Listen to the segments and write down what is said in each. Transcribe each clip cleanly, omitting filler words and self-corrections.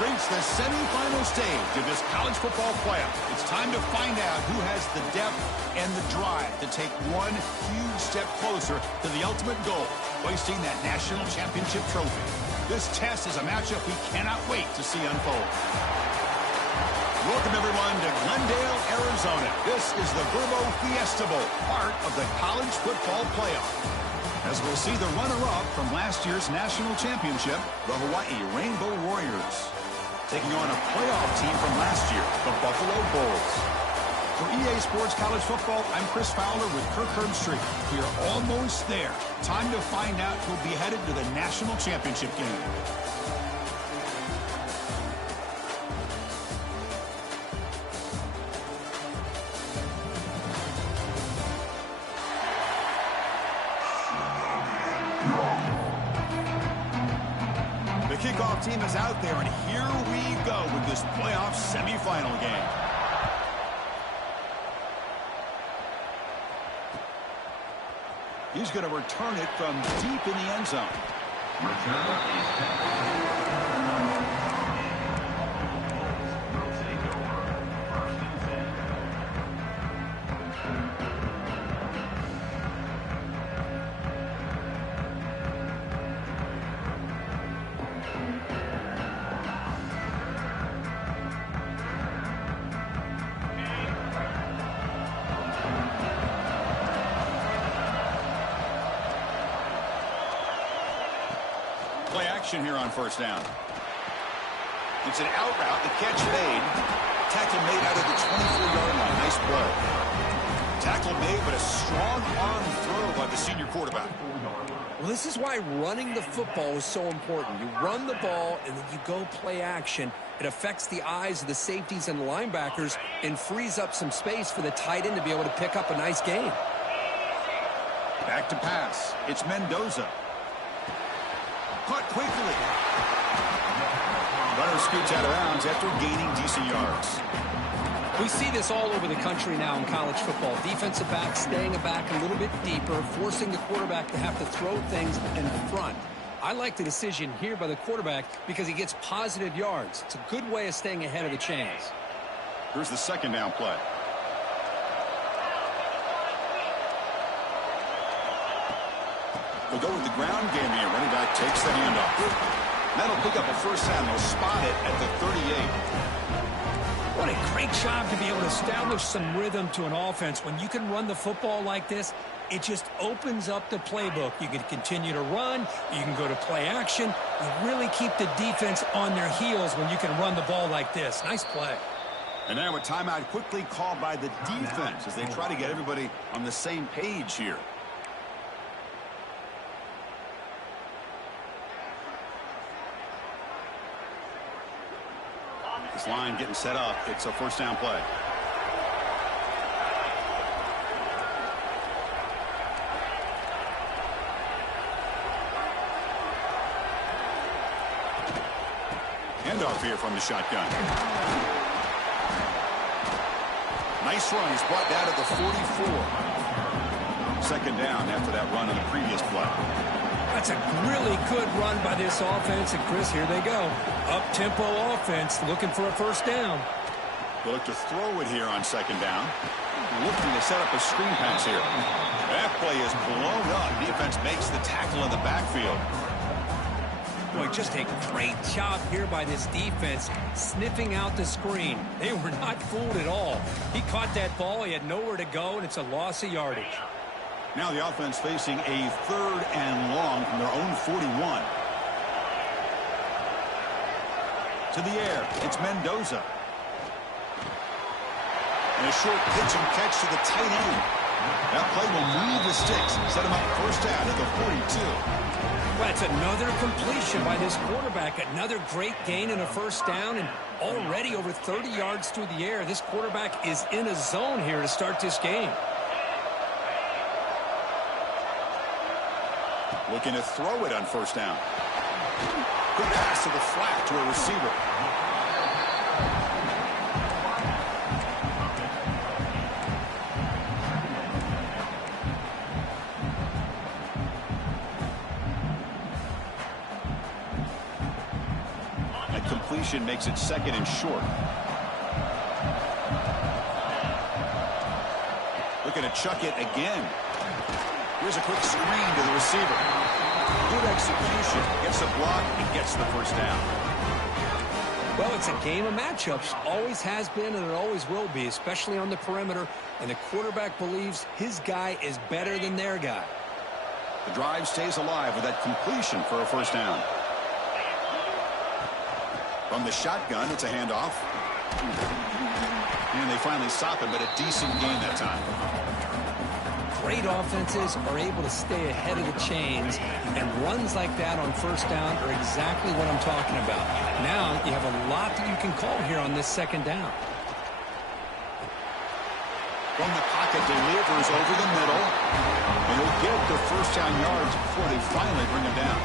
reached the semifinal stage of this college football playoff. It's time to find out who has the depth and the drive to take one huge step closer to the ultimate goal, hoisting that national championship trophy. This test is a matchup we cannot wait to see unfold. Welcome, everyone, to Glendale, Arizona. This is the Vrbo Fiesta Bowl, part of the college football playoff. As we'll see the runner-up from last year's national championship, the Hawaii Rainbow Warriors, taking on a playoff team from last year, the Buffalo Bulls. For EA Sports College Football, I'm Chris Fowler with Kirk Herbstreit. We are almost there. Time to find out who'll be headed to the national championship game. Kickoff team is out there, and here we go with this playoff semifinal game. He's going to return it from deep in the end zone. Play action here on first down. It's an out route. The catch made. Tackle made out of the 24-yard line. Nice play. Tackle made, but a strong arm throw by the senior quarterback. Well, this is why running the football is so important. You run the ball, and then you go play action. It affects the eyes of the safeties and linebackers and frees up some space for the tight end to be able to pick up a nice gain. Back to pass. It's Mendoza. Caught quickly. Runner scoots out of bounds after gaining decent yards. We see this all over the country now in college football. Defensive backs staying back a little bit deeper, forcing the quarterback to have to throw things in front. I like the decision here by the quarterback because he gets positive yards. It's a good way of staying ahead of the chains. Here's the second down play. We'll go with the ground game here. Running back takes the handoff. That'll pick up a first down. They'll spot it at the 38. What a great job to be able to establish some rhythm to an offense. When you can run the football like this, it just opens up the playbook. You can continue to run. You can go to play action. You really keep the defense on their heels when you can run the ball like this. Nice play. And now a timeout quickly called by the defense as they try to get everybody on the same page here. This line getting set up. It's a first down play. Handoff here from the shotgun. Nice run. He's brought down to the 44. Second down after that run on the previous play. That's a really good run by this offense. And, Chris, here they go. Up-tempo offense looking for a first down. They'll look to throw it here on second down. Looking to set up a screen pass here. That play is blown up. Defense makes the tackle in the backfield. Boy, just a great job here by this defense, sniffing out the screen. They were not fooled at all. He caught that ball. He had nowhere to go, and it's a loss of yardage. Now the offense facing a third and long from their own 41. To the air, it's Mendoza. And a short pitch and catch to the tight end. That play will move the sticks, set him up first down at the 42. Well, that's another completion by this quarterback. Another great gain and a first down, and already over 30 yards through the air. This quarterback is in a zone here to start this game. Looking to throw it on first down. Good pass to the flat to a receiver. completion makes it 2nd and short. Looking to chuck it again. Here's a quick screen to the receiver. Good execution. Gets a block and gets the first down. Well, it's a game of matchups. Always has been and it always will be, especially on the perimeter. And the quarterback believes his guy is better than their guy. The drive stays alive with that completion for a first down. From the shotgun, it's a handoff. And they finally stop it, but a decent gain that time. Great offenses are able to stay ahead of the chains, and runs like that on first down are exactly what I'm talking about. Now you have a lot that you can call here on this 2nd down. From the pocket, delivers over the middle, and he'll get the first down yards before they finally bring him down.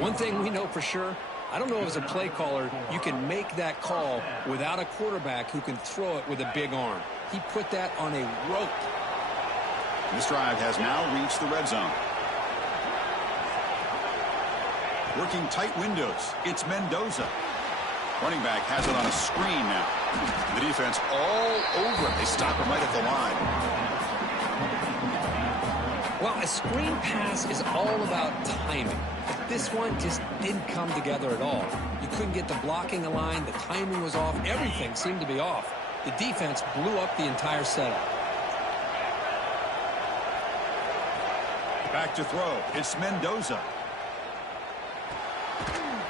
One thing we know for sure, I don't know as a play caller, you can make that call without a quarterback who can throw it with a big arm. He put that on a rope. This drive has now reached the red zone. Working tight windows. It's Mendoza. Running back has it on a screen now. The defense all over it. They stop him right at the line. Well, a screen pass is all about timing. This one just didn't come together at all. You couldn't get the blocking line. The timing was off. Everything seemed to be off. The defense blew up the entire setup. Back to throw. It's Mendoza.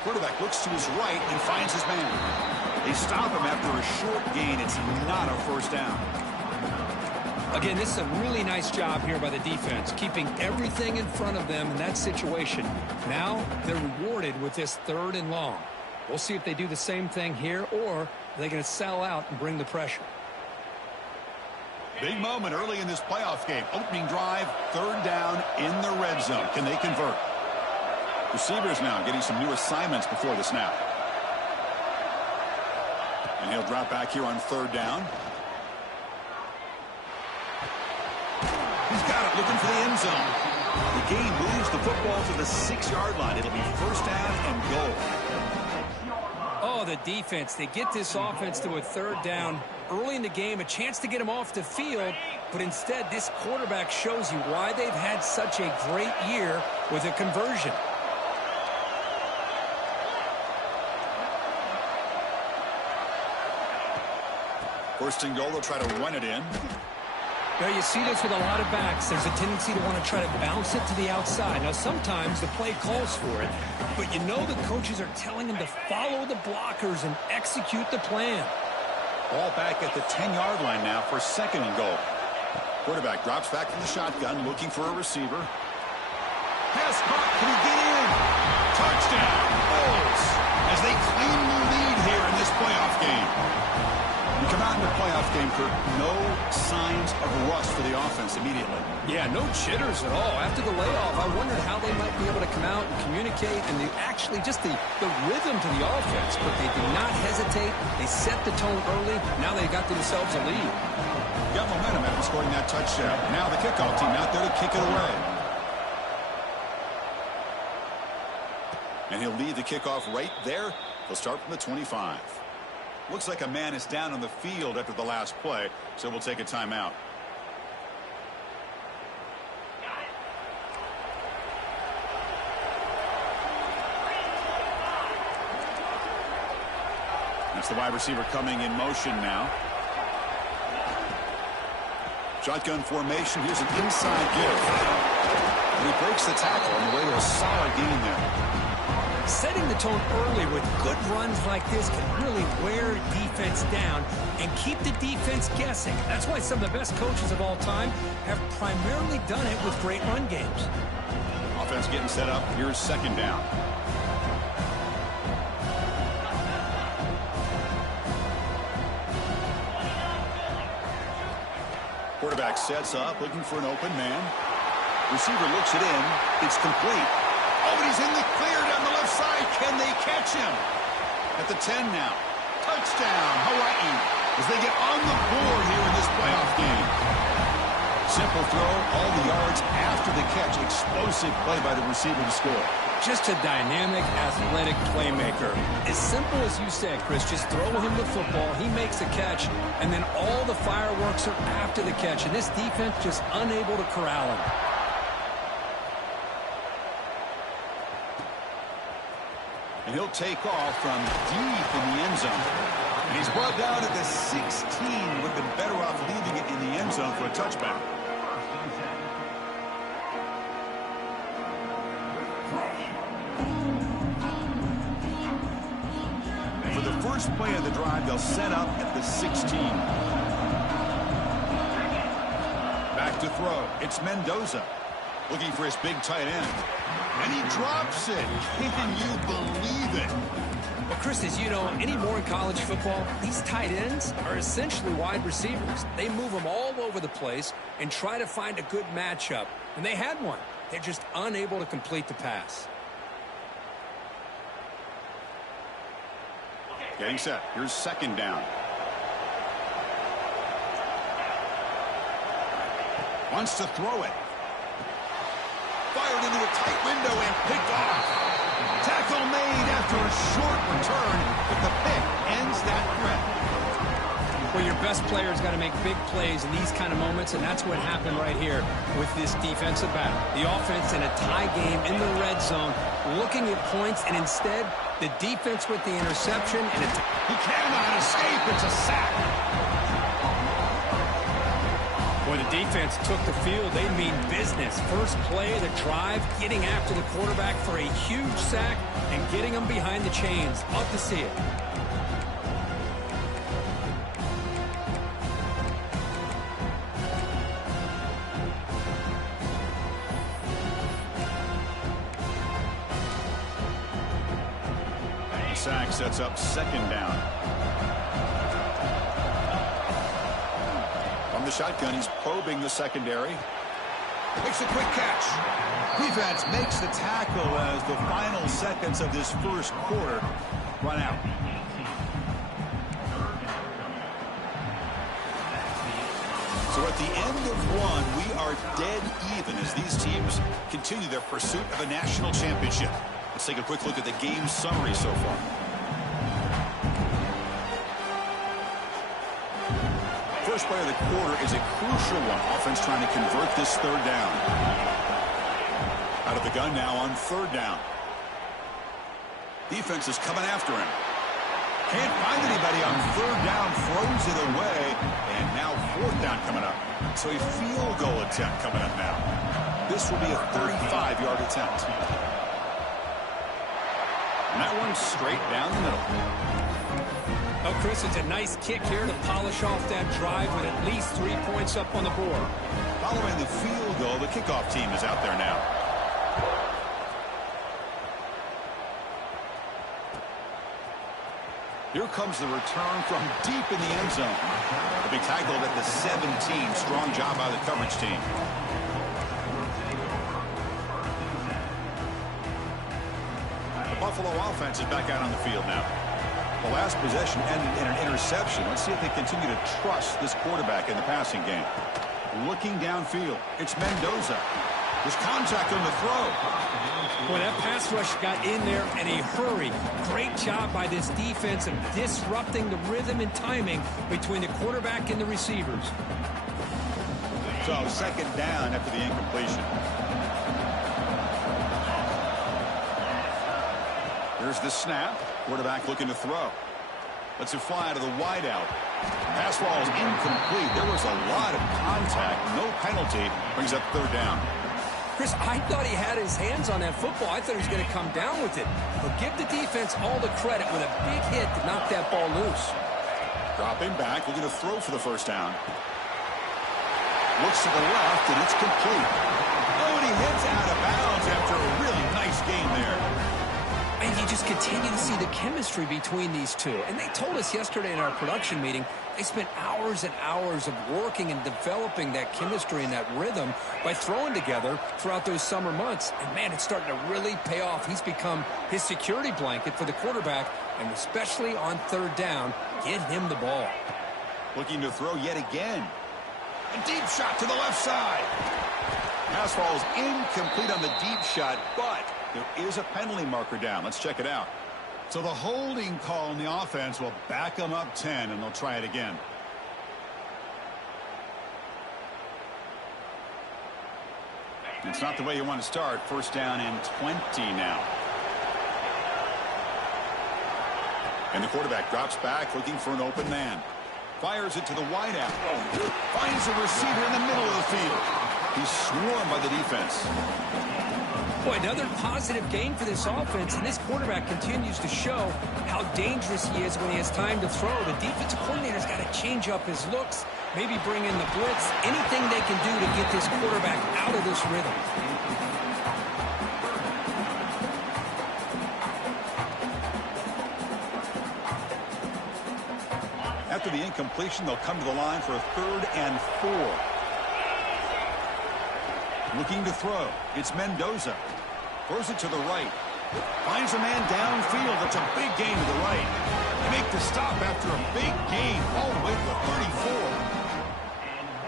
Quarterback looks to his right and finds his man. They stop him after a short gain. It's not a first down. Again, this is a really nice job here by the defense, keeping everything in front of them in that situation. Now they're rewarded with this 3rd and long. We'll see if they do the same thing here, or are they going to sell out and bring the pressure. Big moment early in this playoff game. Opening drive, 3rd down in the red zone. Can they convert? Receivers now getting some new assignments before the snap. And he'll drop back here on 3rd down. He's got it, looking for the end zone. The game moves the football to the 6-yard line. It'll be first down and goal. Oh, the defense. They get this offense to a 3rd down early in the game, a chance to get him off the field, but instead this quarterback shows you why they've had such a great year with a conversion. First and goal, they'll try to run it in. Now you see this with a lot of backs. There's a tendency to want to try to bounce it to the outside. Now sometimes the play calls for it, but you know the coaches are telling them to follow the blockers and execute the plan. Ball back at the 10-yard line now for 2nd and goal. Quarterback drops back from the shotgun, looking for a receiver. Pass caught. Can he get in? Touchdown, Bulls, as they claim the lead here in this playoff game. You come out in the playoff game, Kurt, no signs of rust for the offense immediately. Yeah, no jitters at all. After the layoff, I wondered how they might be able to come out and communicate and actually just the rhythm to the offense. But they did not hesitate. They set the tone early. Now they got themselves a lead. Got momentum after scoring that touchdown. Now the kickoff team out there to kick it away. And he'll lead the kickoff right there. He'll start from the 25. Looks like a man is down on the field after the last play, so we'll take a timeout. That's the wide receiver coming in motion now. Shotgun formation. Here's an inside give. And he breaks the tackle on the way to a solid gain there. Setting the tone early with good runs like this can really wear defense down and keep the defense guessing. That's why some of the best coaches of all time have primarily done it with great run games. Offense getting set up. Here's 2nd down. Quarterback sets up, looking for an open man. Receiver looks it in. It's complete. Oh, and he's in the clear down the left side. Can they catch him? At the 10 now. Touchdown, Hawaii, as they get on the board here in this playoff game. Simple throw, all the yards after the catch. Explosive play by the receiver to score. Just a dynamic, athletic playmaker. As simple as you said, Chris, just throw him the football, he makes the catch, and then all the fireworks are after the catch, and this defense just unable to corral him. And he'll take off from deep in the end zone. And he's brought down at the 16. Would have been better off leaving it in the end zone for a touchback. For the first play of the drive, they'll set up at the 16. Back to throw. It's Mendoza looking for his big tight end. And he drops it. Can you believe it? Well, Chris, as you know, anymore in college football, these tight ends are essentially wide receivers. They move them all over the place and try to find a good matchup. And they had one. They're just unable to complete the pass. Getting set. Here's second down. Wants to throw it. Fired into a tight window and picked off. Tackle made after a short return, but the pick ends that threat. Well, your best player's got to make big plays in these kind of moments, and that's what happened right here with this defensive battle. The offense in a tie game in the red zone, looking at points, and instead, the defense with the interception. And he cannot escape. It's a sack. When the defense took the field, they mean business. First play of the drive, getting after the quarterback for a huge sack and getting him behind the chains. Love to see it. The sack sets up second down. The shotgun, he's probing the secondary. Makes a quick catch. Defense makes the tackle as the final seconds of this first quarter run out. So at the end of one, we are dead even as these teams continue their pursuit of a national championship. Let's take a quick look at the game summary so far. First play of the quarter is a crucial one. Offense trying to convert this third down. Out of the gun now on third down. Defense is coming after him. Can't find anybody on third down. Throws it away. And now fourth down coming up. So a field goal attempt coming up now. This will be a 35-yard attempt. And that one's straight down the middle. Oh, Chris, it's a nice kick here to polish off that drive with at least 3 points up on the board. Following the field goal, the kickoff team is out there now. Here comes the return from deep in the end zone. They'll be tackled at the 17. Strong job by the coverage team. The Buffalo offense is back out on the field now. The last possession ended in an interception. Let's see if they continue to trust this quarterback in the passing game. Looking downfield, it's Mendoza. There's contact on the throw. Boy, that pass rush got in there in a hurry. Great job by this defense of disrupting the rhythm and timing between the quarterback and the receivers. So second down after the incompletion. Here's the snap. Quarterback looking to throw. Lets it fly to the wideout. Pass ball is incomplete. There was a lot of contact. No penalty. Brings up third down. Chris, I thought he had his hands on that football. I thought he was going to come down with it. But give the defense all the credit with a big hit to knock that ball loose. Dropping back. Looking to throw for the first down. Looks to the left, and it's complete. Oh, and he hits out of bounds after a really nice game there. And you just continue to see the chemistry between these two. And they told us yesterday in our production meeting, they spent hours and hours of working and developing that chemistry and that rhythm by throwing together throughout those summer months. And, man, it's starting to really pay off. He's become his security blanket for the quarterback, and especially on third down, get him the ball. Looking to throw yet again. A deep shot to the left side. Pass falls incomplete on the deep shot, but there is a penalty marker down. Let's check it out. So the holding call on the offense will back them up 10, and they'll try it again. It's not the way you want to start. First down and 20 now. And the quarterback drops back looking for an open man. Fires it to the wideout. Finds a receiver in the middle of the field. He's swarmed by the defense. Boy, another positive game for this offense, and this quarterback continues to show how dangerous he is when he has time to throw. The defensive coordinator's got to change up his looks, maybe bring in the blitz, anything they can do to get this quarterback out of this rhythm. After the incompletion, they'll come to the line for a 3rd and 4. Looking to throw. It's Mendoza. Throws it to the right. Finds a man downfield. It's a big gain to the right. They make the stop after a big gain all the way to the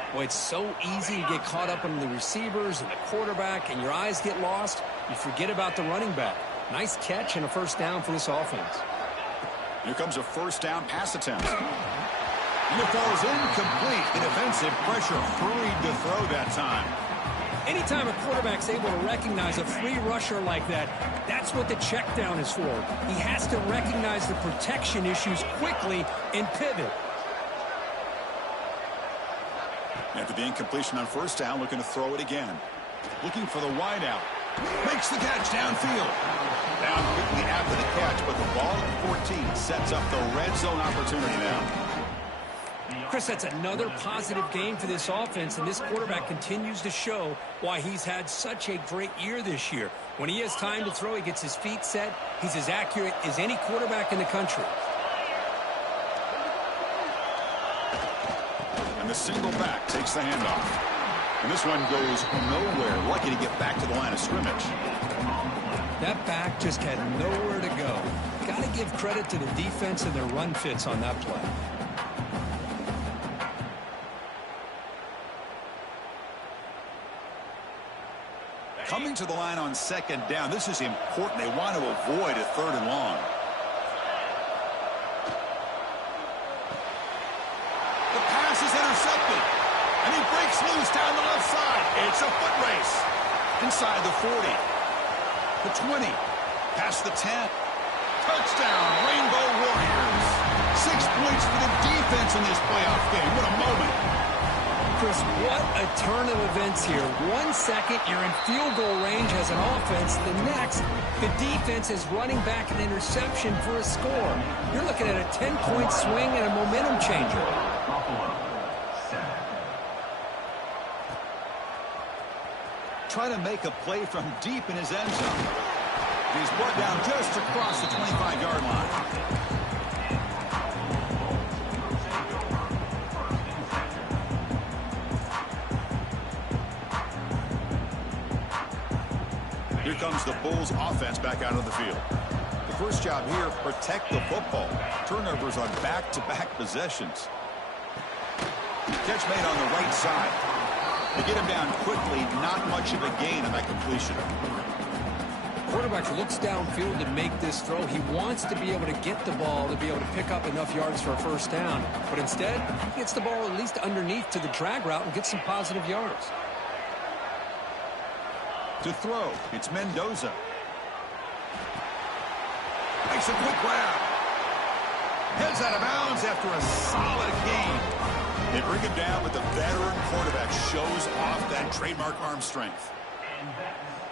34. Boy, it's so easy to get caught up in the receivers and the quarterback, and your eyes get lost. You forget about the running back. Nice catch and a first down for this offense. Here comes a first down pass attempt. And it falls incomplete. The defensive pressure hurried to throw that time. Anytime a quarterback's able to recognize a free rusher like that, that's what the check down is for. He has to recognize the protection issues quickly and pivot. After the incompletion on first down, looking to throw it again. Looking for the wideout. Makes the catch downfield. Down quickly after the catch, but the ball at 14 sets up the red zone opportunity now. Chris, that's another positive game for this offense, and this quarterback continues to show why he's had such a great year this year. When he has time to throw, he gets his feet set. He's as accurate as any quarterback in the country. And the single back takes the handoff. And this one goes nowhere. Lucky to get back to the line of scrimmage. That back just had nowhere to go. Got to give credit to the defense and their run fits on that play. Coming to the line on second down. This is important. They want to avoid a 3rd and long. The pass is intercepted. And he breaks loose down the left side. It's a foot race. Inside the 40. The 20. Past the 10. Touchdown, Rainbow Warriors. 6 points for the defense in this playoff game. What a moment. Chris, what a turn of events here. 1 second, you're in field goal range as an offense. The next, the defense is running back an interception for a score. You're looking at a 10-point swing and a momentum changer. Try to make a play from deep in his end zone. He's brought down just across the 25-yard line. Here comes the Bulls offense back out of the field. The first job here, protect the football. Turnovers on back-to-back possessions. Catch made on the right side. They get him down quickly, not much of a gain on that completion. Quarterback looks downfield to make this throw. He wants to be able to get the ball to be able to pick up enough yards for a first down. But instead, he gets the ball at least underneath to the drag route and gets some positive yards. To throw, it's Mendoza. Makes a quick grab. Heads out of bounds after a solid gain. They bring him down, but the veteran quarterback shows off that trademark arm strength.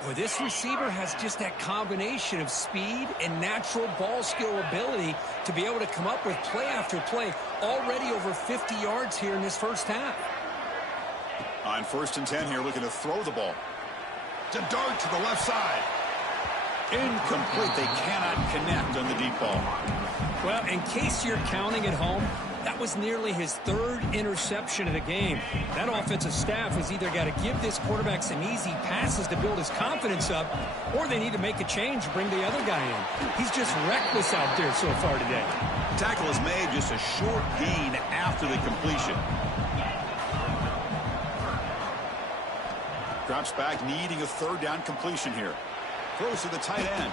Boy, this receiver has just that combination of speed and natural ball skill ability to be able to come up with play after play. Already over 50 yards here in this first half. On 1st and 10 here, looking to throw the ball. It's a dart to the left side. Incomplete. They cannot connect on the deep ball. Well, in case you're counting at home, that was nearly his 3rd interception of the game. That offensive staff has either got to give this quarterback some easy passes to build his confidence up, or they need to make a change and bring the other guy in. He's just reckless out there so far today. Tackle is made, just a short gain after the completion. Drops back, needing a third down completion here. Throws to the tight end.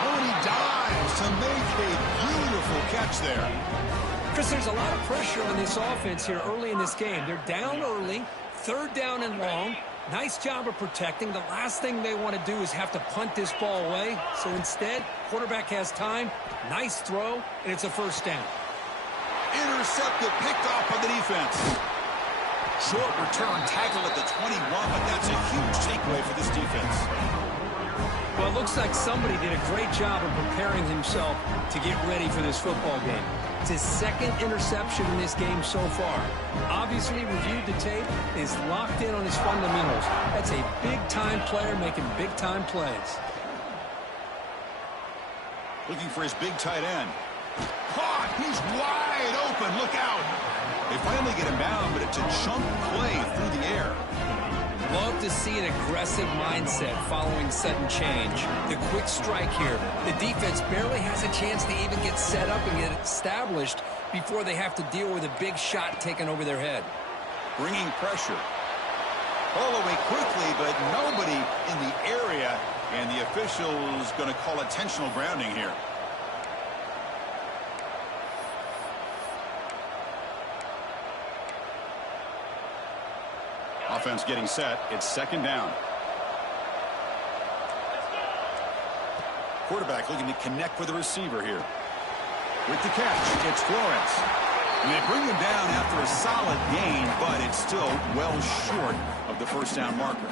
Oh, and he dives to make a beautiful catch there. Chris, there's a lot of pressure on this offense here early in this game. They're down early, third down and long. Nice job of protecting. The last thing they want to do is have to punt this ball away. So instead, quarterback has time, nice throw, and it's a first down. Intercepted, picked off by the defense. Short return, tackle at the 21, but that's a huge takeaway for this defense. Well, it looks like somebody did a great job of preparing himself to get ready for this football game. It's his second interception in this game so far. Obviously reviewed the tape, is locked in on his fundamentals. That's a big-time player making big-time plays. Looking for his big tight end. Caught! He's wide open. Look out! They finally get him down, but it's a chunk play through the air. Love to see an aggressive mindset following sudden change. The quick strike here. The defense barely has a chance to even get set up and get established before they have to deal with a big shot taken over their head. Bringing pressure. Ball away quickly, but nobody in the area, and the official's going to call intentional grounding here. Offense getting set. It's second down. Quarterback looking to connect with the receiver here. With the catch, it's Flores. And they bring him down after a solid gain, but it's still well short of the first down marker.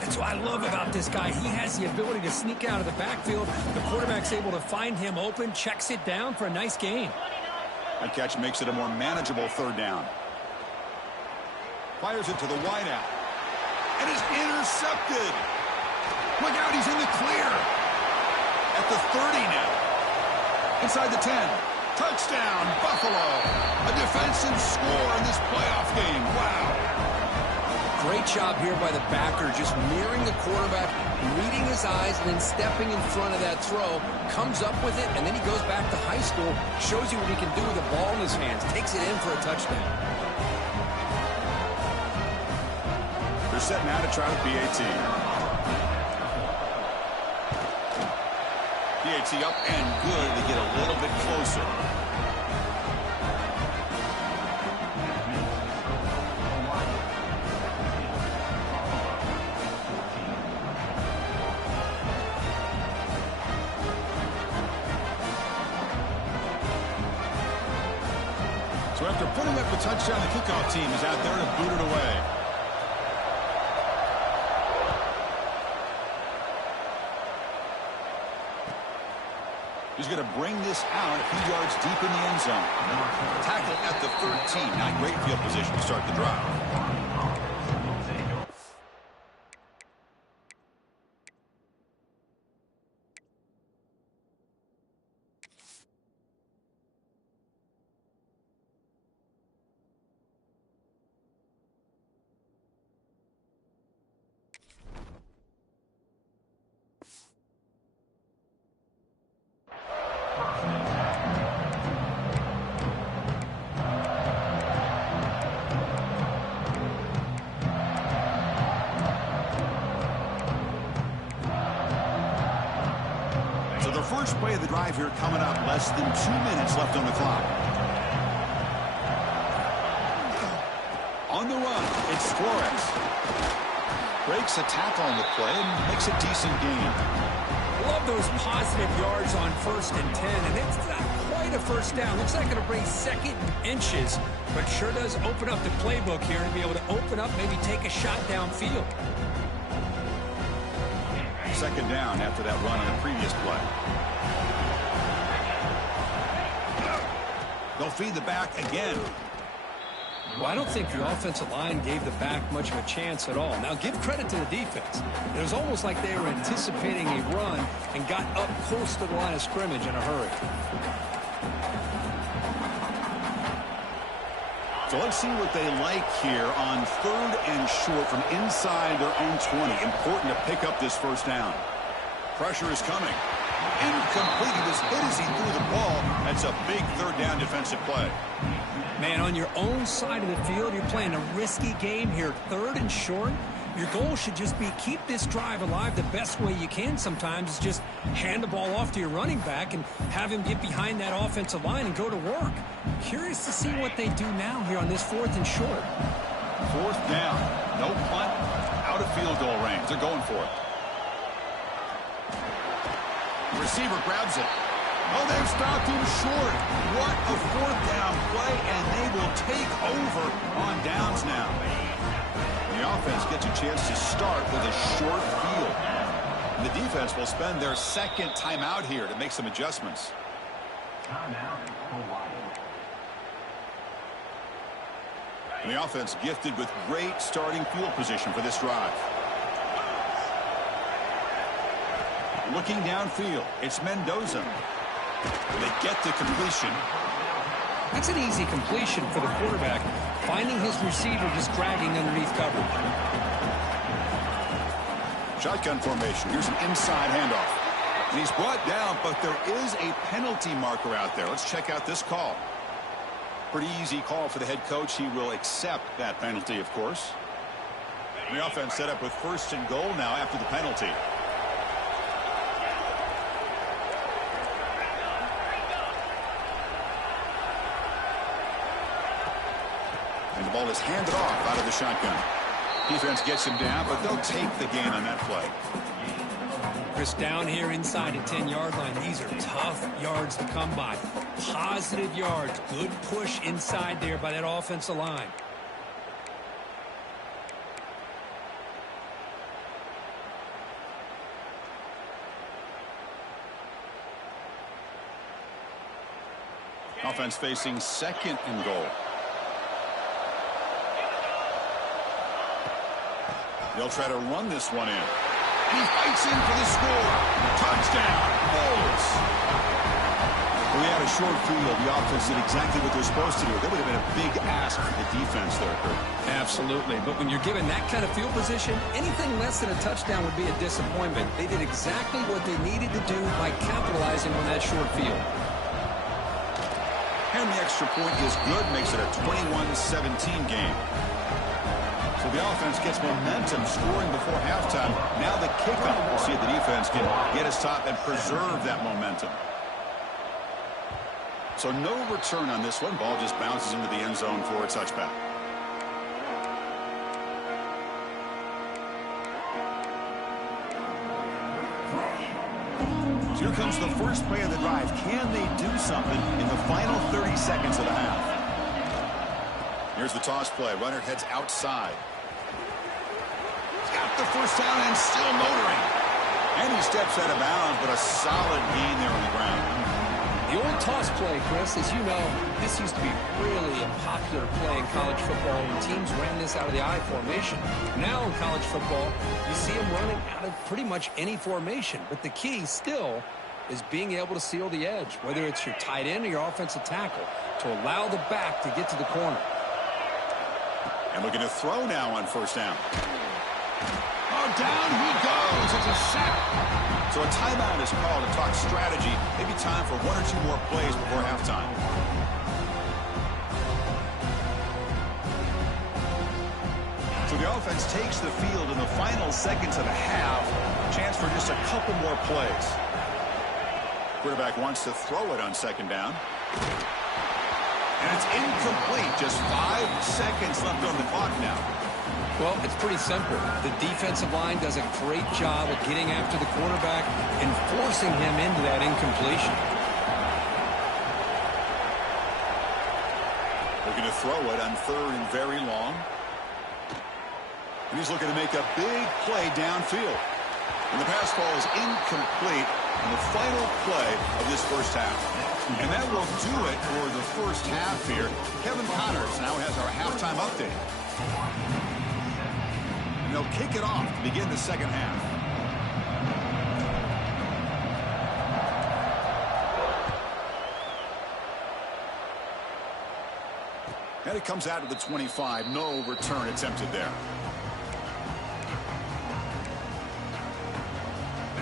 That's what I love about this guy. He has the ability to sneak out of the backfield. The quarterback's able to find him open, checks it down for a nice gain. That catch makes it a more manageable third down. Fires it to the wideout. And is intercepted. Look out, he's in the clear. At the 30 now. Inside the 10. Touchdown, Buffalo. A defensive score in this playoff game. Wow. Great job here by the backer, just mirroring the quarterback, reading his eyes, and then stepping in front of that throw. Comes up with it, and then he goes back to high school. Shows you what he can do with the ball in his hands. Takes it in for a touchdown. They're set now to try with BAT. BAT up and good to get a little bit closer. So after putting up a touchdown, the kickoff team is out there to boot it away. He's going to bring this out a few yards deep in the end zone. Tackle at the 13. Not great field position to start the drive. First play of the drive here coming up. Less than 2 minutes left on the clock. On the run, it's Flores. Breaks a tackle on the play and makes a decent gain. Love those positive yards on 1st and 10, and it's not quite a first down. Looks like it'll bring second inches, but sure does open up the playbook here and be able to open up, maybe take a shot downfield. Second down after that run on the previous play. They'll feed the back again. Well, I don't think the offensive line gave the back much of a chance at all. Now, give credit to the defense. It was almost like they were anticipating a run and got up close to the line of scrimmage in a hurry. So let's see what they like here on 3rd and short from inside their own 20. Important to pick up this first down. Pressure is coming. Incomplete. He was hit as he threw the ball. That's a big 3rd down defensive play. Man, on your own side of the field, you're playing a risky game here. 3rd and short. Your goal should just be keep this drive alive the best way you can sometimes is just hand the ball off to your running back and have him get behind that offensive line and go to work. Curious to see what they do now here on this 4th and short. 4th down. No punt. Out of field goal range. They're going for it. The receiver grabs it. Oh, they've stopped him short. What a 4th down play, and they will take over on downs now. The offense gets a chance to start with a short field. And the defense will spend their 2nd timeout here to make some adjustments. And the offense gifted with great starting field position for this drive. Looking downfield, it's Mendoza. They get the completion. That's an easy completion for the quarterback, finding his receiver just dragging underneath coverage. Shotgun formation. Here's an inside handoff. And he's brought down, but there is a penalty marker out there. Let's check out this call. Pretty easy call for the head coach. He will accept that penalty, of course. And the offense set up with 1st and goal now after the penalty. And the ball is handed off out of the shotgun. Defense gets him down, but they'll take the gain on that play. Chris, down here inside the 10-yard line, these are tough yards to come by. Positive yards. Good push inside there by that offensive line. Offense facing 2nd and goal. They'll try to run this one in. And he fights in for the score. Touchdown, Bulls. We had a short field. The offense did exactly what they're supposed to do. That would have been a big ask for the defense there, Kurt. Absolutely. But when you're given that kind of field position, anything less than a touchdown would be a disappointment. They did exactly what they needed to do by capitalizing on that short field. And the extra point is good. Makes it a 21-17 game. So the offense gets momentum scoring before halftime. Now the kickoff. We'll see if the defense can get his top and preserve that momentum. So no return on this one. Ball just bounces into the end zone for a touchback. So here comes the first play of the drive. Can they do something in the final 30 seconds of the half? Here's the toss play. Runner heads outside. Got the first down and still motoring. And he steps out of bounds, but a solid gain there on the ground. The old toss play, Chris, as you know, this used to be really a popular play in college football when teams ran this out of the I formation. Now in college football, you see them running out of pretty much any formation. But the key still is being able to seal the edge, whether it's your tight end or your offensive tackle, to allow the back to get to the corner. And looking to throw now on 1st down. Oh, down he goes. It's a sack. So a timeout is called to talk strategy. Maybe time for 1 or 2 more plays before halftime. So the offense takes the field in the final seconds of the half. Chance for just a couple more plays. Quarterback wants to throw it on 2nd down. And it's incomplete. Just 5 seconds left on the clock now. Well, it's pretty simple. The defensive line does a great job of getting after the quarterback and forcing him into that incompletion. Looking to throw it on 3rd and very long. And he's looking to make a big play downfield. And the pass ball is incomplete in the final play of this first half. And that will do it for the first half here. Kevin Connors now has our halftime update. And they'll kick it off to begin the second half. And it comes out to the 25. No return attempted there.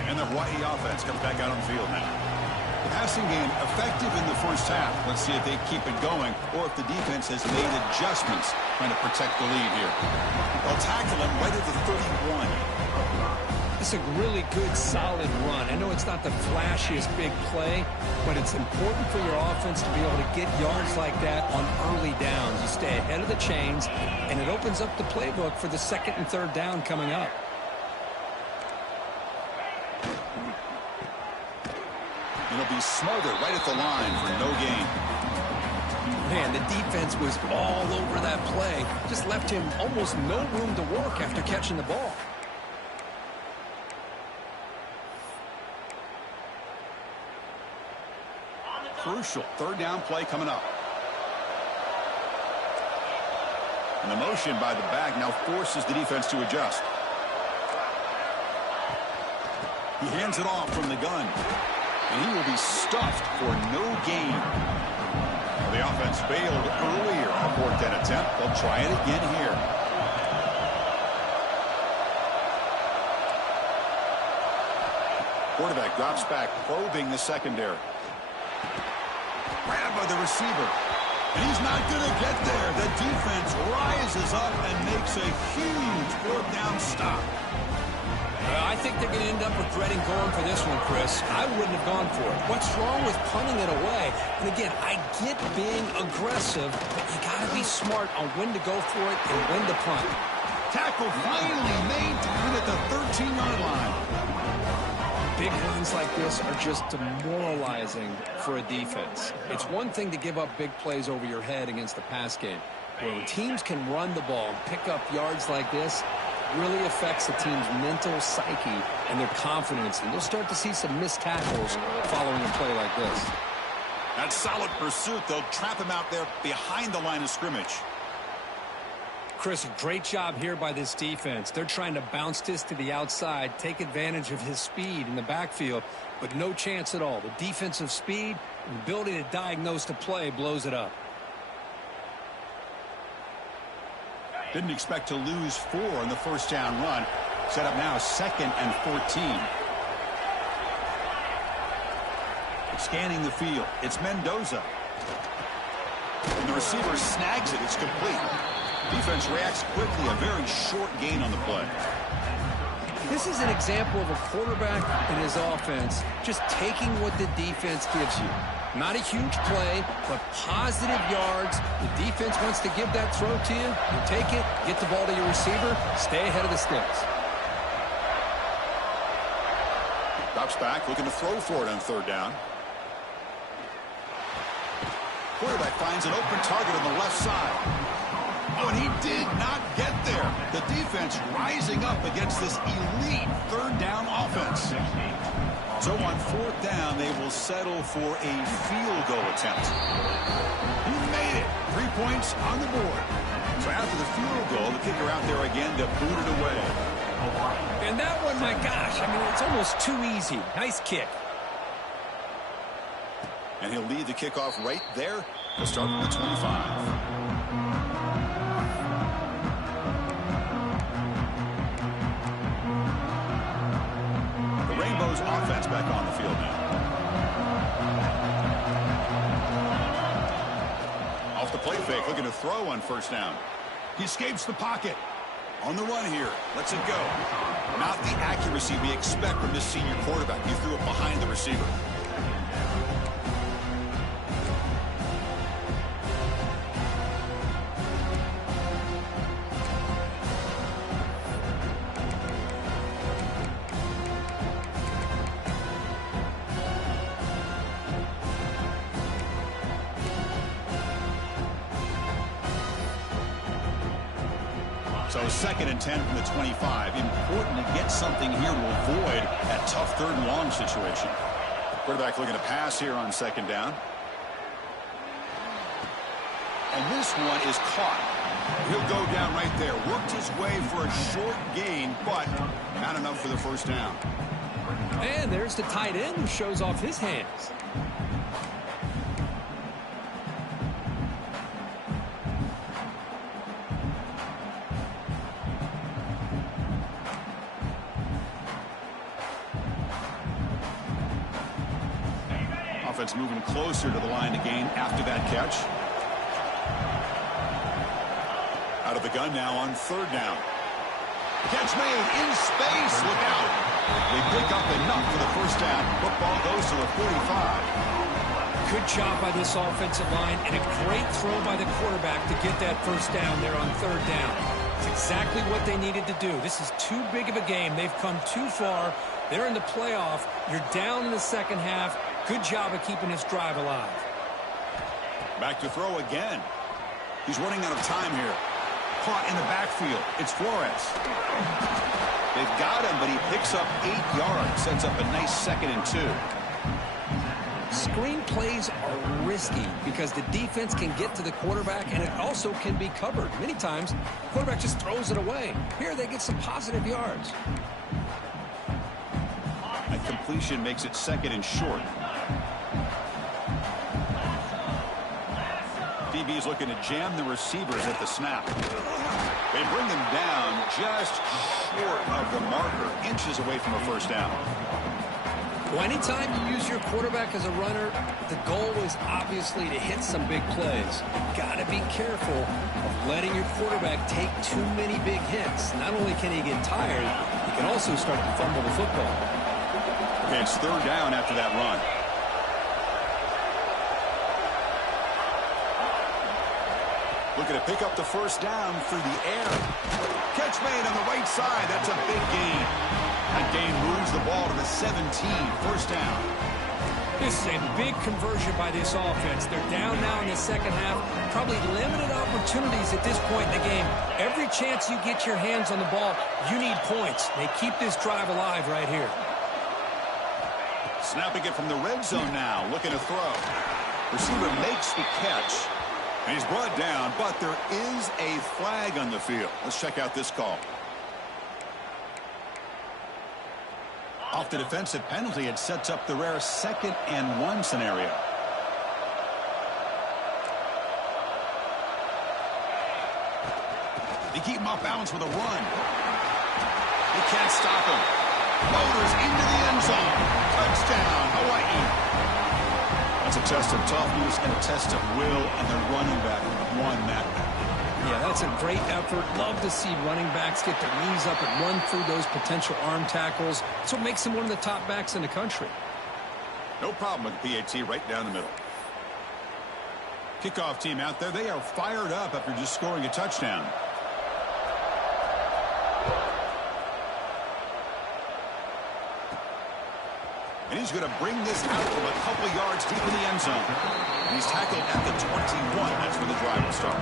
And the Hawaii offense comes back out on the field now. Passing game effective in the first half. Let's see if they keep it going or if the defense has made adjustments trying to protect the lead here. They'll tackle him right at the 31. It's a really good, solid run. I know it's not the flashiest big play, but it's important for your offense to be able to get yards like that on early downs. You stay ahead of the chains, and it opens up the playbook for the second and third down coming up. It'll be smothered right at the line for no gain. Man, the defense was all over that play. Just left him almost no room to work after catching the ball. Crucial third down play coming up. And the motion by the back now forces the defense to adjust. He hands it off from the gun. And he will be stuffed for no gain. Well, the offense failed earlier on a fourth down attempt. They'll try it again here. Quarterback drops back, probing the secondary. Grabbed by the receiver. And he's not going to get there. The defense rises up and makes a huge fourth down stop. I think they're going to end up regretting going for this one, Chris. I wouldn't have gone for it. What's wrong with punting it away? And again, I get being aggressive, but you got to be smart on when to go for it and when to punt. Tackle finally made down at the 13-yard line. Big runs like this are just demoralizing for a defense. It's one thing to give up big plays over your head against the pass game. When teams can run the ball and pick up yards like this, it really affects the team's mental psyche and their confidence. And you'll start to see some missed tackles following a play like this. That solid pursuit. They'll trap him out there behind the line of scrimmage. Chris, great job here by this defense. They're trying to bounce this to the outside, take advantage of his speed in the backfield, but no chance at all. The defensive speed and the ability to diagnose the play blows it up. Didn't expect to lose 4 on the first down run. Set up now 2nd and 14. Scanning the field. It's Mendoza. And the receiver snags it. It's complete. Defense reacts quickly. A very short gain on the play. This is an example of a quarterback and his offense just taking what the defense gives you. Not a huge play, but positive yards. The defense wants to give that throw to you. You take it, get the ball to your receiver, stay ahead of the sticks. Drops back, looking to throw for it on third down. Quarterback finds an open target on the left side. Oh, and he did not get there. The defense rising up against this elite third down offense. So on fourth down, they will settle for a field goal attempt. He made it. 3 points on the board. So after the field goal, the kicker out there again to boot it away. And that one, my gosh, I mean, it's almost too easy. Nice kick. And he'll lead the kickoff right there. He'll start from the 25. Rainbow's offense back on the field now. Off the play fake, looking to throw on first down. He escapes the pocket. On the run here. Lets it go. Not the accuracy we expect from this senior quarterback. He threw it behind the receiver. So 2nd and 10 from the 25. Important to get something here to avoid that tough third and long situation. Quarterback looking to pass here on second down. And this one is caught. He'll go down right there. Worked his way for a short gain, but not enough for the first down. And there's the tight end who shows off his hands. offense moving closer to the line to gain after that catch. Out of the gun now on third down. Catch made in space. Look out. They pick up enough for the first down. Football goes to the 45. Good job by this offensive line and a great throw by the quarterback to get that first down there on third down. It's exactly what they needed to do. This is too big of a game. They've come too far. They're in the playoff. You're down in the second half. Good job of keeping this drive alive. Back to throw again. He's running out of time here. Caught in the backfield. It's Flores. They've got him, but he picks up 8 yards. Sets up a nice 2nd and 2. Screen plays are risky because the defense can get to the quarterback, and it also can be covered. Many times, the quarterback just throws it away. Here, they get some positive yards. A completion makes it 2nd and short. DB's looking to jam the receivers at the snap. They bring them down just short of the marker, inches away from a first down. Well, anytime you use your quarterback as a runner, the goal is obviously to hit some big plays. You've got to be careful of letting your quarterback take too many big hits. Not only can he get tired, he can also start to fumble the football. Okay, it's third down after that run. Looking to pick up the first down through the air. Catch made on the right side. That's a big gain. That gain moves the ball to the 17. First down. This is a big conversion by this offense. They're down now in the second half. Probably limited opportunities at this point in the game. Every chance you get your hands on the ball, you need points. They keep this drive alive right here. Snapping it from the red zone now. Looking to throw. Receiver makes the catch. And he's brought down, but there is a flag on the field. Let's check out this call. Off the defensive penalty, it sets up the rare 2nd and 1 scenario. They keep him off balance with a run. They can't stop him. Motors into the end zone. Touchdown, Hawaii. That's a test of toughness and a test of will, and the running back won that battle. Yeah, that's a great effort. Love to see running backs get their knees up and run through those potential arm tackles. That's what makes him one of the top backs in the country. No problem with the PAT right down the middle. Kickoff team out there. They are fired up after just scoring a touchdown. And he's going to bring this out from a couple yards deep in the end zone. And he's tackled at the 21. That's where the drive will start.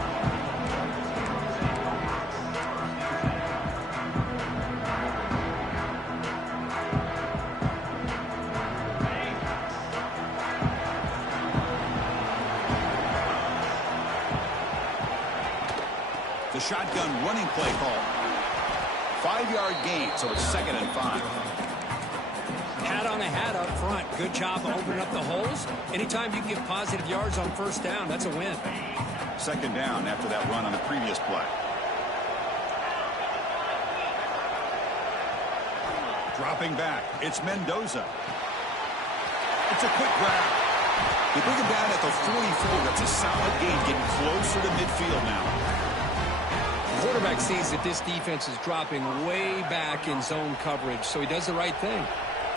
The shotgun running play call. 5-yard gain, so it's 2nd and 5. Hat on a hat up front. Good job of opening up the holes. Anytime you get positive yards on first down, that's a win. 2nd down after that run on the previous play. Dropping back. It's Mendoza. It's a quick grab. They bring him down at the 44. That's a solid gain, getting closer to midfield now. The quarterback sees that this defense is dropping way back in zone coverage, so he does the right thing.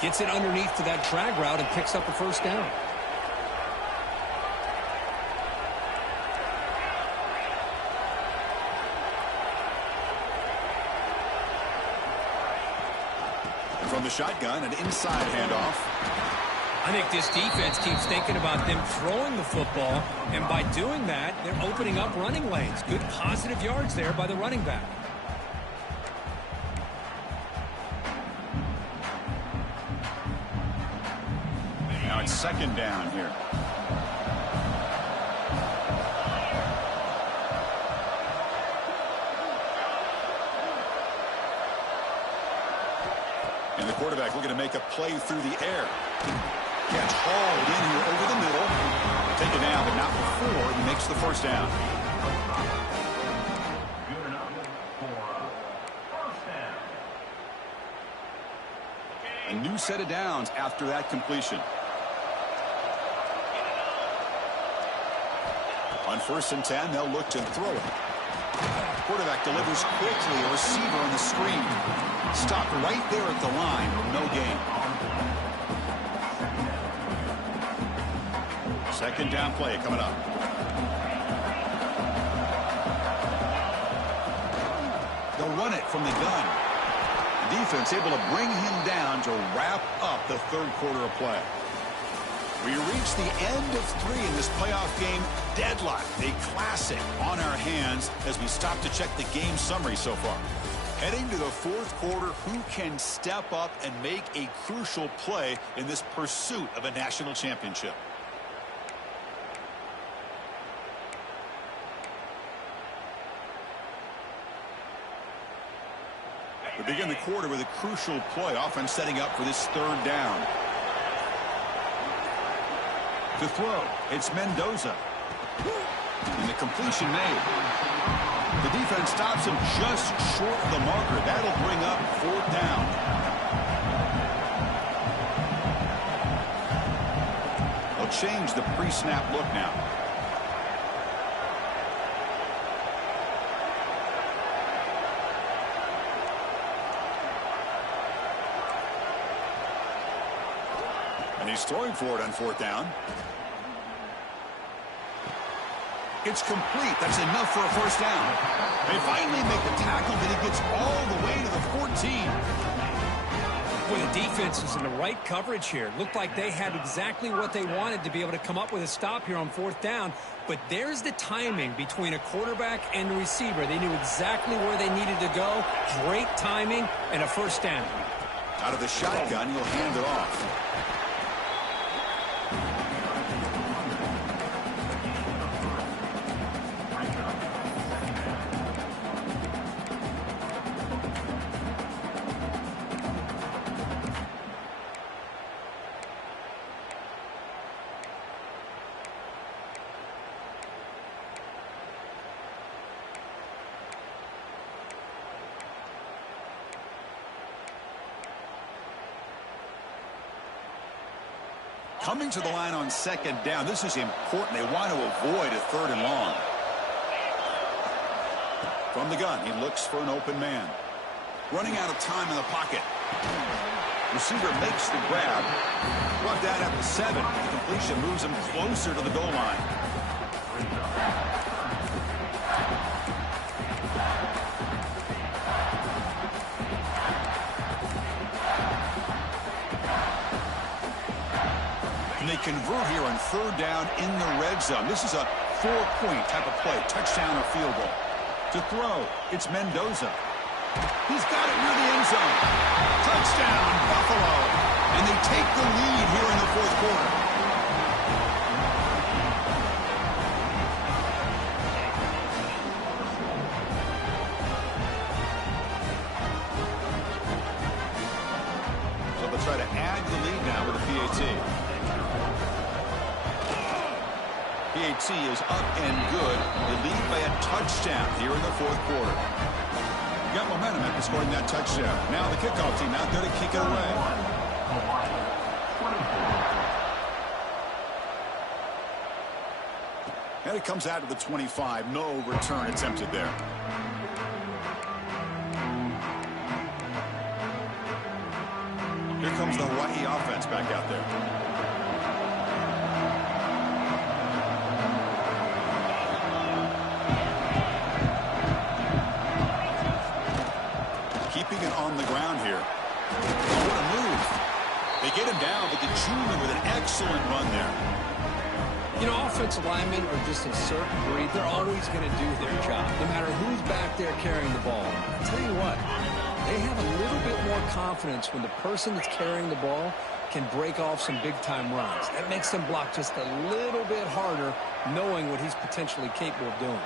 Gets it underneath to that drag route and picks up a first down. And from the shotgun, an inside handoff. I think this defense keeps thinking about them throwing the football, and by doing that, they're opening up running lanes. Good positive yards there by the running back. Now it's 2nd down here. And the quarterback looking to make a play through the air. Catch hauled in here over the middle. Take it down, but not before he makes the first down. A new set of downs after that completion. On 1st and 10, they'll look to throw it. Quarterback delivers quickly. A receiver on the screen. Stopped right there at the line. No gain. 2nd down play coming up. They'll run it from the gun. The defense able to bring him down to wrap up the 3rd quarter of play. We reach the end of 3 in this playoff game. Deadlock, a classic on our hands as we stop to check the game summary so far. Heading to the 4th quarter, who can step up and make a crucial play in this pursuit of a national championship? We begin the quarter with a crucial play. Offense setting up for this 3rd down. To throw, it's Mendoza. And the completion made. The defense stops him just short of the marker. That'll bring up 4th down. They'll change the pre-snap look now. And he's throwing for it on 4th down. It's complete. That's enough for a 1st down. They finally make the tackle, but he gets all the way to the 14. Well, the defense is in the right coverage here. Looked like they had exactly what they wanted to be able to come up with a stop here on 4th down. But there's the timing between a quarterback and the receiver. They knew exactly where they needed to go. Great timing and a 1st down. Out of the shotgun, he'll hand it off. Coming to the line on 2nd down. This is important. They want to avoid a 3rd and long. From the gun, he looks for an open man. Running out of time in the pocket. Receiver makes the grab. Brought down at the 7. The completion moves him closer to the goal line. And they convert here on 3rd down in the red zone. This is a 4-point type of play, touchdown or field goal. To throw, it's Mendoza. He's got it near the end zone. Touchdown, Buffalo. And they take the lead here in the 4th quarter. So they'll try to add the lead now with a PAT. PAT is up and good. They lead by a touchdown here in the 4th quarter. Got momentum after scoring that touchdown. Now the kickoff team out there to kick it away. And it comes out to the 25. No return attempted there. Here comes the Hawaii offense back out there. Keeping it on the ground here. Oh, what a move. They get him down, but the junior with an excellent run there. You know, offensive linemen are just a certain breed. They're always going to do their job, no matter who's back there carrying the ball. I'll tell you what, they have a little bit more confidence when the person that's carrying the ball can break off some big-time runs. That makes them block just a little bit harder, knowing what he's potentially capable of doing.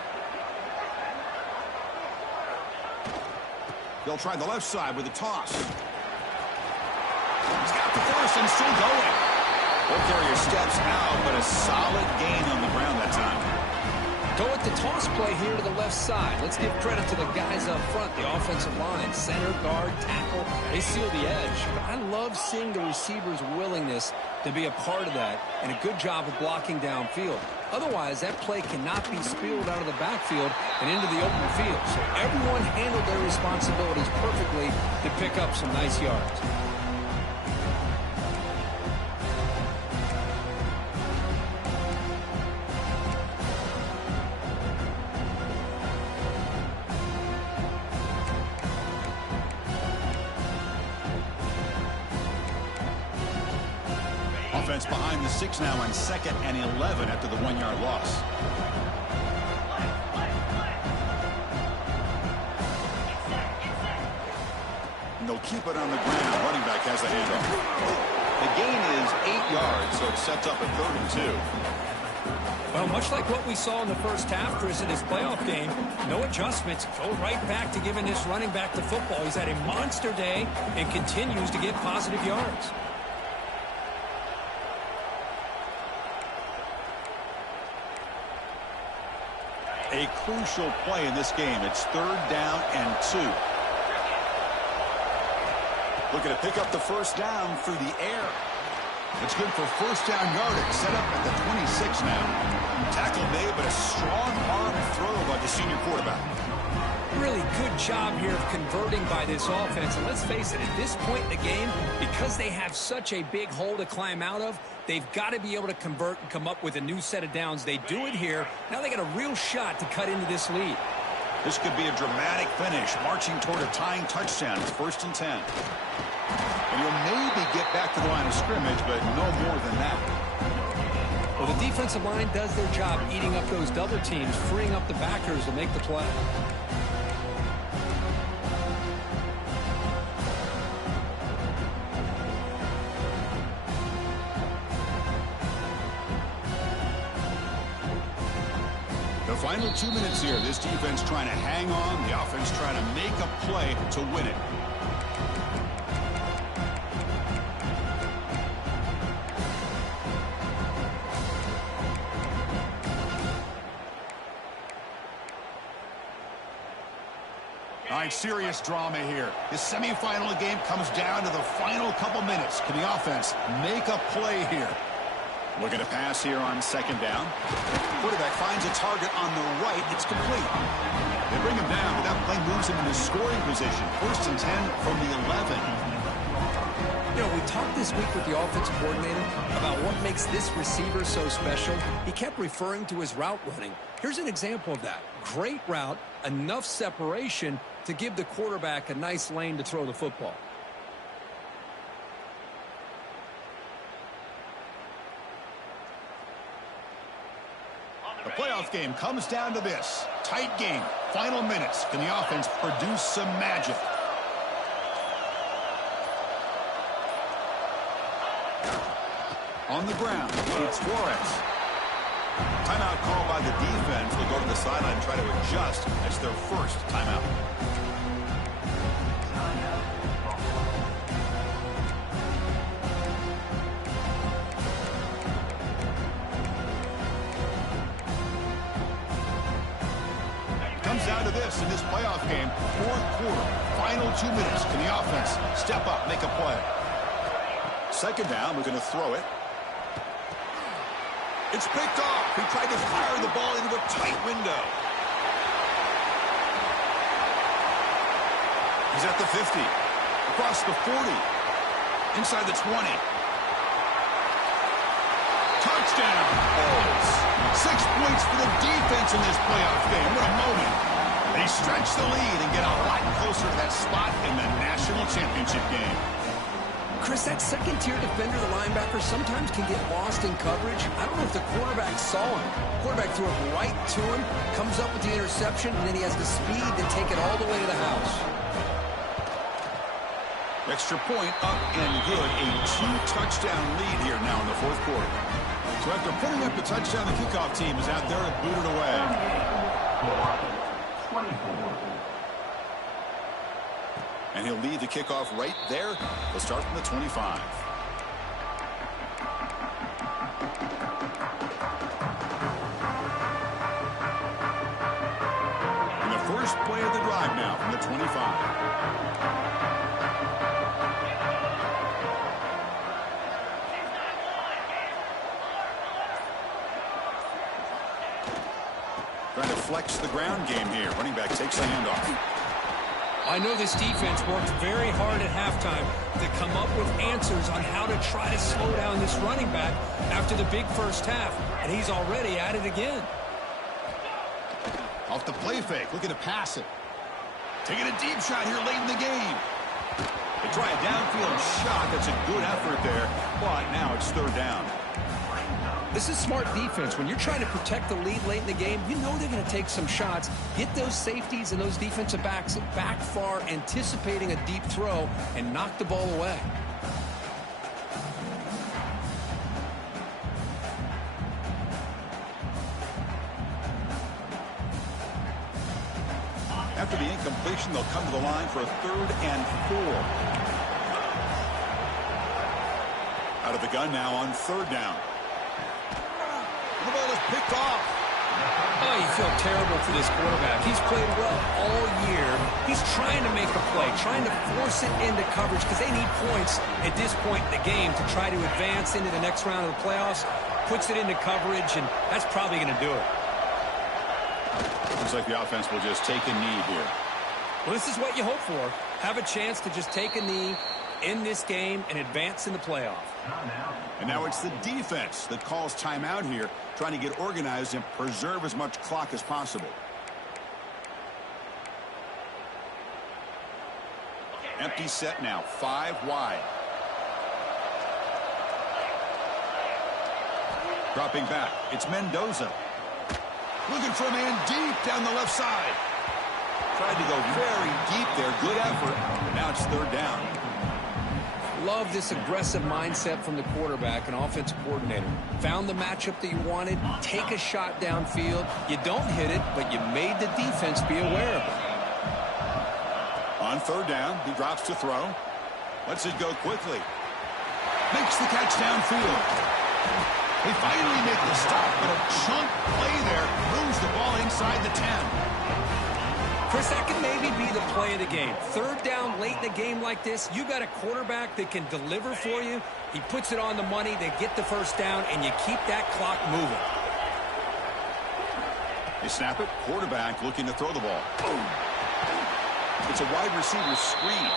They'll try the left side with a toss. He's got the first and still going. Ball carrier steps out, but a solid gain on the ground that time. Go with the toss play here to the left side. Let's give credit to the guys up front, the offensive line, center, guard, tackle. They seal the edge. But I love seeing the receiver's willingness to be a part of that, and a good job of blocking downfield. Otherwise, that play cannot be spilled out of the backfield and into the open field. So everyone handled their responsibilities perfectly to pick up some nice yards. Offense behind the 6 now on 2nd and 11 after the 1-yard loss. And they'll keep it on the ground. Running back has the handoff. The gain is 8 yards, so it sets up a 3rd and 2. Well, much like what we saw in the first half, Chris, in this playoff game, no adjustments. Go right back to giving this running back the football. He's had a monster day and continues to get positive yards. A crucial play in this game. It's 3rd down and 2. Looking to pick up the first down through the air. It's good for first down yardage. Set up at the 26 now. Tackle made, but a strong arm throw by the senior quarterback. Really good job here of converting by this offense. And let's face it, at this point in the game, because they have such a big hole to climb out of, they've got to be able to convert and come up with a new set of downs. They do it here. Now they got a real shot to cut into this lead. This could be a dramatic finish, marching toward a tying touchdown. It's 1st and 10. And you'll maybe get back to the line of scrimmage, but no more than that. Well, the defensive line does their job eating up those double teams, freeing up the backers to make the play. The final 2 minutes here. This defense trying to hang on. The offense trying to make a play to win it. All right, serious drama here. This semifinal game comes down to the final couple minutes. Can the offense make a play here? Looking to pass here on 2nd down. Quarterback finds a target on the right. It's complete. They bring him down, but that play moves him into scoring position. 1st and 10 from the 11. You know, we talked this week with the offensive coordinator about what makes this receiver so special. He kept referring to his route running. Here's an example of that. Great route, enough separation to give the quarterback a nice lane to throw the football. The playoff game comes down to this. Tight game. Final minutes. Can the offense produce some magic? On the ground, it's Juarez. Timeout called by the defense. They'll go to the sideline and try to adjust. That's their first timeout. Comes down to this in this playoff game. 4th quarter, final 2 minutes. Can the offense step up, make a play? 2nd down, we're going to throw it. It's picked off. He tried to fire the ball into a tight window. He's at the 50, across the 40, inside the 20. Touchdown, Bulls. 6 points for the defense in this playoff game. What a moment. They stretch the lead and get a lot closer to that spot in the national championship game. Chris, that second-tier defender, the linebacker, sometimes can get lost in coverage. I don't know if the quarterback saw him. Quarterback threw it right to him, comes up with the interception, and then he has the speed to take it all the way to the house. Extra point up and good. A 2-touchdown lead here now in the 4th quarter. So after putting up the touchdown, the kickoff team is out there to boot it away. 24. And he'll lead the kickoff right there. They'll start from the 25. And the first play of the drive now from the 25. Trying to flex the ground game here. Running back takes the handoff. I know this defense worked very hard at halftime to come up with answers on how to try to slow down this running back after the big first half, and he's already at it again. Off the play fake, looking to pass it. Taking a deep shot here late in the game. They try a downfield shot. That's a good effort there, but now it's third down. This is smart defense. When you're trying to protect the lead late in the game, you know they're going to take some shots. Get those safeties and those defensive backs back far, anticipating a deep throw, and knock the ball away. After the incompletion, they'll come to the line for a 3rd and 4. Out of the gun now on 3rd down. The ball is picked off. Oh, you feel terrible for this quarterback. He's played well all year. He's trying to make a play, trying to force it into coverage because they need points at this point in the game to try to advance into the next round of the playoffs. Puts it into coverage, and that's probably going to do it. Looks like the offense will just take a knee here. Well, this is what you hope for. Have a chance to just take a knee in this game and advance in the playoff. And now it's the defense that calls timeout here, trying to get organized and preserve as much clock as possible. Empty set now, 5 wide. Dropping back, it's Mendoza. Looking for a man deep down the left side. Tried to go very deep there, good effort. Now it's 3rd down. Love this aggressive mindset from the quarterback and offensive coordinator. Found the matchup that you wanted, take a shot downfield. You don't hit it, but you made the defense be aware of it. On 3rd down, he drops to throw. Lets it go quickly. Makes the catch downfield. They finally make the stop, but a chunk play there moves the ball inside the 10. Chris, that can maybe be the play of the game. 3rd down late in a game like this, you got a quarterback that can deliver for you. He puts it on the money, they get the 1st down, and you keep that clock moving. They snap it, quarterback looking to throw the ball. Boom. It's a wide receiver screen,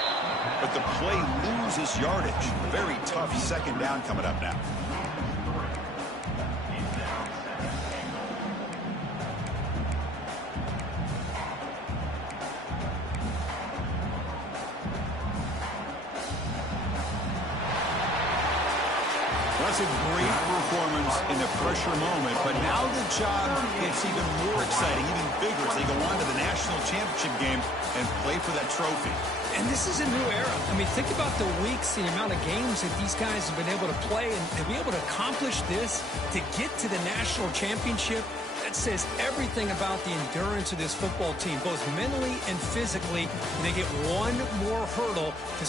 but the play loses yardage. Very tough 2nd down coming up now. That's a great performance in the pressure moment, but now the job gets even more exciting, even bigger as they go on to the national championship game and play for that trophy. And this is a new era. I mean, think about the weeks, the amount of games that these guys have been able to play, and to be able to accomplish this, to get to the national championship, that says everything about the endurance of this football team, both mentally and physically. And they get one more hurdle to